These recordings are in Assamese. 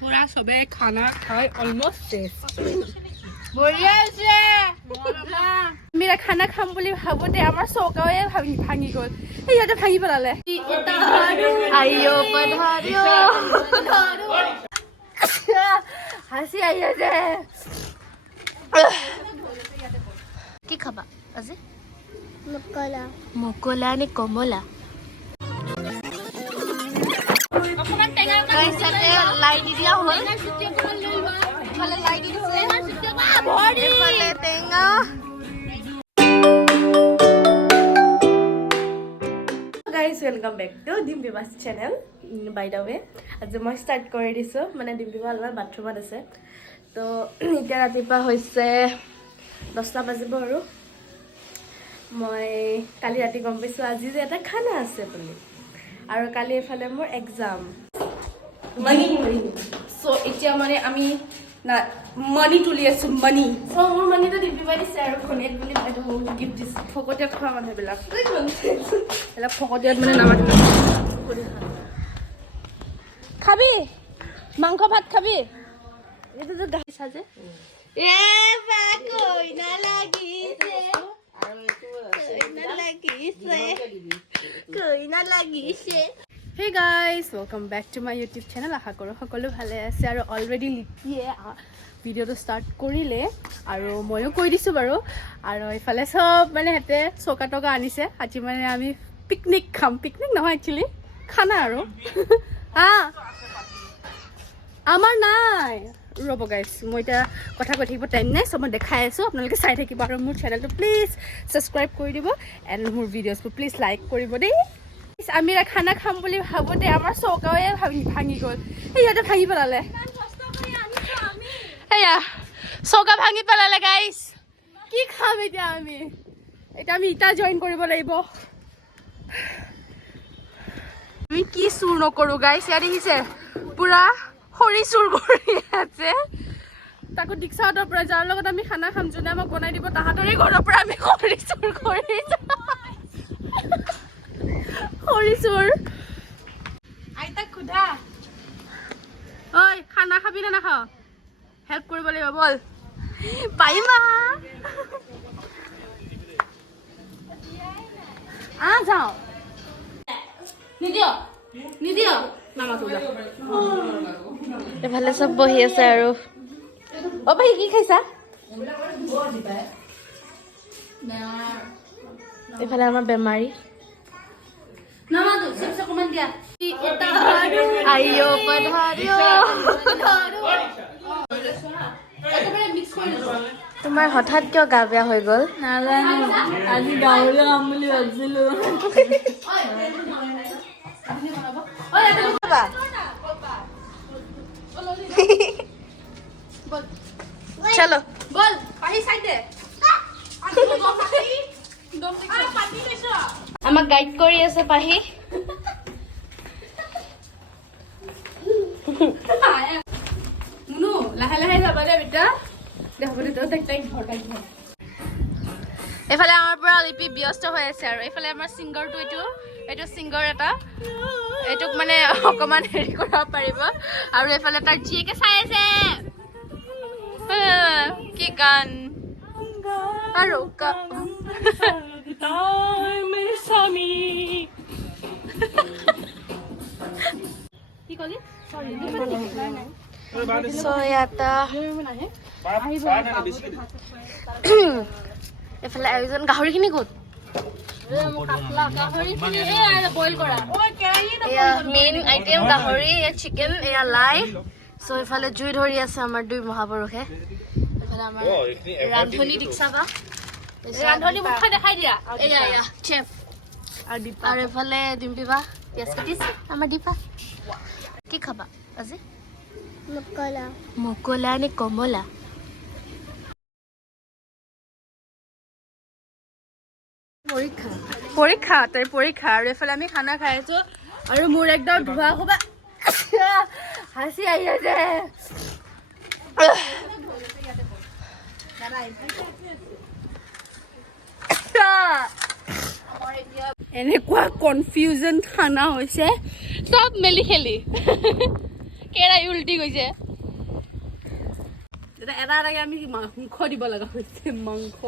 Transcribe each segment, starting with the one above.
पूरा सबे खाना खाए ऑलमोस्ट शेष बढ़िया আছে मेरा खाना খাম বুলি ভাবোতে আমাৰ চৌকাৱে ভাঙি গল এইয়াতে ভাঙি পেলালে আইও পধাৰিও হাসি আইছে কি খাবা আজি মকলা নে কমলা অকমান টেঙা গাইছতে লাই দি দিয়া হল ভালে লাই দি দিছে ভৰি ভালে টেঙা গাইস ওয়েলকাম ব্যাক টু ডিম্পিবাস চ্যানেল বাই দ্য ওয়ে আজি মই স্টার্ট কৰি দিছো মানে ডিম্পিবা অলপ বাথৰুমত আছে তো এতিয়া ৰাতিপুৱা হৈছে 10টা বাজিব আৰু মই কালি ৰাতি গম পাইছো আজি যে এটা খানা আছে বুলি আৰু কালি এফালে মোৰ এক্সাম মানি সো এতিয়া মানে আমি না মানি তুলি আছো মানি সো মোৰ মানি তো দিবি পাৰিছে আৰু খনেক বুলি বাইদেউ মোক গিফট দিছে ফকতীয়া খোৱা মানুহবিলাক এলা ফকতীয়াত মানে নামাত খাবি মাংস ভাত খাবি এইটো যে গাই সাজে এ বা কই না লাগিছে আৰু এটো কই না লাগিছে Hey guys, welcome back to my YouTube channel. আশা কৰো সকলো ভালে আছে আৰু অলৰেডি লিপিয়ে ভিডিওটো স্টাৰ্ট কৰিলে আৰু ময়ো কৈ দিছো বাৰু আৰু ইফালে সব মানে হেতে চকাটকা আনিছে আজি মানে আমি পিকনিক খাম পিকনিক নহয় একচুয়ালি খানা আৰু আমাৰ নাই ৰব গাইস মই এটা কথা কৈ থাকিব টাইম নাই সব দেখাই আছো আপোনালোকে চাই থাকিব আৰু মোৰ চেনেলটো প্লিজ সাবস্ক্ৰাইব কৰি দিব এণ্ড মোৰ ভিডিঅ'ছবোৰ প্লিজ লাইক কৰিব দেই আমি খানা খাম বুলি ভাবোতে আমাৰ চৌকাৱে ভাঙি গল এইয়াতে ভাঙি পেলালে এয়া চৌকা ভাঙি পেলালে গাইস কি খাম এতিয়া আমি ইটা জয়েন কৰিব লাগিব আমি কি চুৰ নকৰো গাইস ইয়াত দেখিছে পুৰা খৰি চুৰ কৰি আছে তাকো দীক্ষাহঁতৰ পৰা যাৰ লগত আমি খানা খাম যোনে আমাক বনাই দিব তাহাঁতৰে ঘৰৰ পৰা আমি খৰি চুৰ কৰি হৰিচুৰ আইতা খুদা ঐ খানা খাবি না নাখাও হেল্প কৰিব লাগিব বল পাইমা যাও নিদিয় মামা তোলা এফালে চব বহি আছে আৰু অ ভাই কি খাইছা এফালে আমাৰ বেমাৰী Namadu, siapa komen dia? Ayo padario. তোমাৰ হঠাৎ কিয় গা বেয়া হৈ গল নাজানো আজি গাঁৱলৈ যাম বুলি ভাবিছিলো চলো বল পাহি সাইড দে আমাক গাইড কৰি আছে পাহি মুনু লাহে লাহে যাবা দে বেটা দেখব দে তই তাইক ধৰ এফালে আমাৰ পৰা লিপি ব্যস্ত হৈ আছে আৰু এফালে আমাৰ সিঙ্গাৰটো এইটো সিঙ্গাৰ এটা এইটোক মানে অকমান হেৰি কৰিব পাৰিব আৰু এফালে তাৰ জিকে চাই আছে কি গান আৰু কি কলি সৰি এফালে আয়োজন গাহৰিখিনি ক'ত মেইন আইটেম গাহৰি চিকেন এয়া লাই চ' এইফালে জুই ধৰি আছে আমাৰ দুই মহাপুৰুষে এইফালে আমাৰ ৰান্ধনি দীক্ষা বা ৰান্ধনি মুখা দেখাই দিয়া এয়া চেফ আৰু এইফালে ডিম্পিবা পিয়াজ কাটিছে আমাৰ দীপা কি খাবা আজি মকলা নে কমলা পৰীক্ষা আৰু এইফালে আমি খানা খাই আছো আৰু মোৰ একদম ধোৱা খোবা হাসি আহি আছে এনেকুৱা কনফিউজন খানা হৈছে সব মেলি খেলি কেৰাই উল্টি গৈছে এটা এটাকে আমি মাংস দিব লগা হৈছে মাংস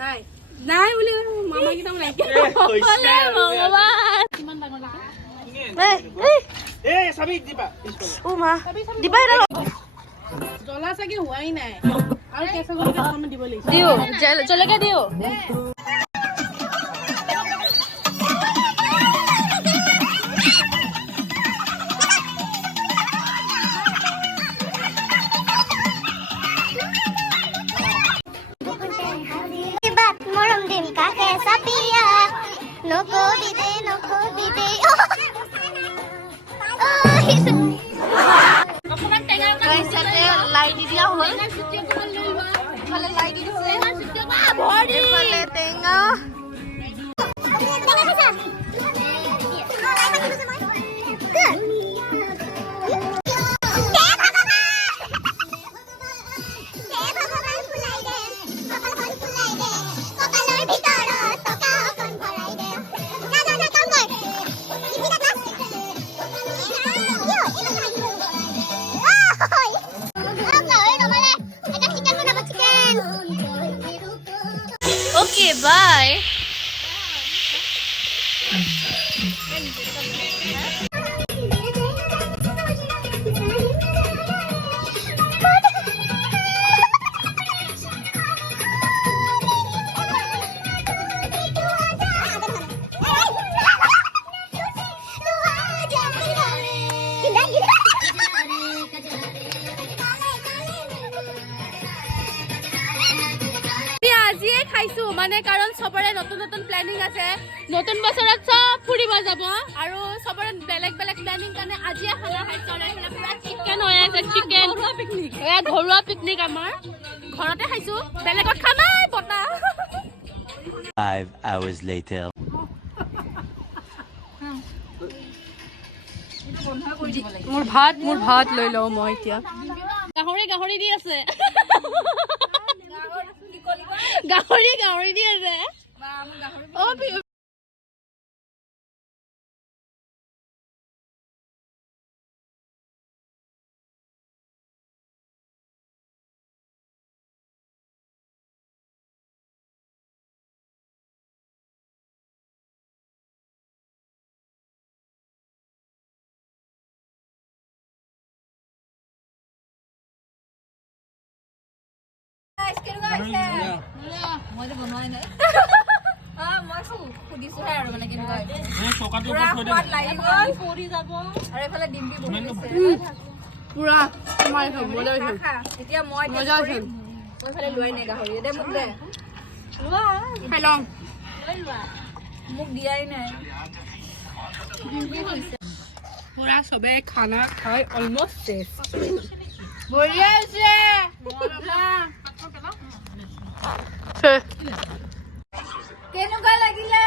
নাই নাই বুলি মামা কিটাও নাই কিমান ডাঙৰ লাগে জ্বলা চাগে হোৱাই নাই আৰু কেঁচা জলকীয়া অকণমান দিব লাগিছে দিও জলকীয়া দিও লাই দি দিয়া হ'ল লাই দি দিছে টেঙা Okay, bye. খাইছো মানে কাৰণ সবৰে নতুন নতুন প্ল্যানিং আছে নতুন বছৰত সব ফুৰিব যাব আৰু সবৰে বেলেগ বেলেগ প্ল্যানিং কাৰণে আজি খানা খাইছো আৰু পুৰা চিকেন হৈ আছে চিকেন ঘৰুৱা পিকনিক আমাৰ ঘৰতে খাইছো বেলেগত খানাই পতা 5 hours later মোৰ ভাত লৈ লওঁ মই এতিয়া গাহৰি দি আছে গাহৰি দি আছে পুৰা মজা আছে পুৰা চবে খানা খাই অলমষ্ট শেষ বঢ়িয়া আছে কেনেকুৱা লাগিলে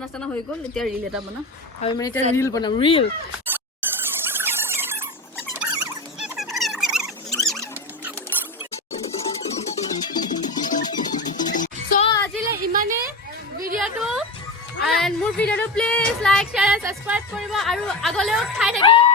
নাস্তা হৈ গ'ল এতিয়া ৰিল এটা বনাম আমি মানে এতিয়া ৰিল বনাম ৰিল সো আজিলে ইমানে ভিডিঅ'টো এণ্ড মোৰ ভিডিঅ'টো please like share and subscribe কৰিব আৰু আগলৈও খাই থাকিম